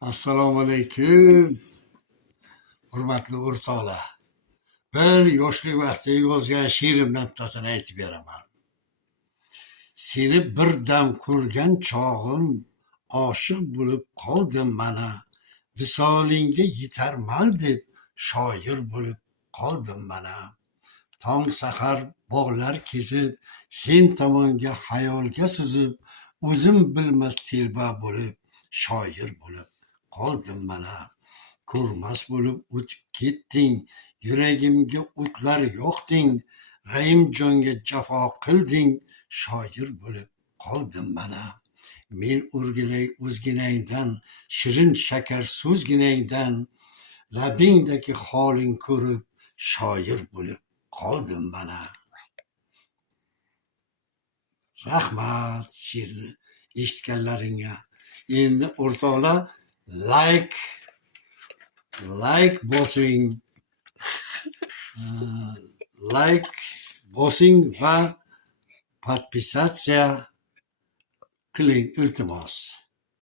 Assalomu alaykum, hurmatli o'rtoqlar. Bir yoshlik vaqtda yozgan she'rimdan bittasini aytib beraman. Seni birdam ko'rgan chog'im, oshiq bo'lib qoldim mana. Visolingga yetarman deb shoir bo'lib qoldim mana. Tong sahar bog'lar kezib, sen tomonga xayolga suzib, o'zim bilmas telba bo'lib, shoir bo'lib qoldim mana. Ko'rmas bo'lib o'tib ketding, yuragimga o'tlar yoqding, Rahimjonga jafo qilding, shoir bo'lib qoldim mana. Men o'rgilay o'zginangdan, shirin shakar so'zginangdan, labingdagi holing ko'rib, shoir bo'lib qoldim mana. Rahmat she'rni eshitganlaringga. Endi o'rtoqlar, like bosing va podpisatsiya qiling iltimos.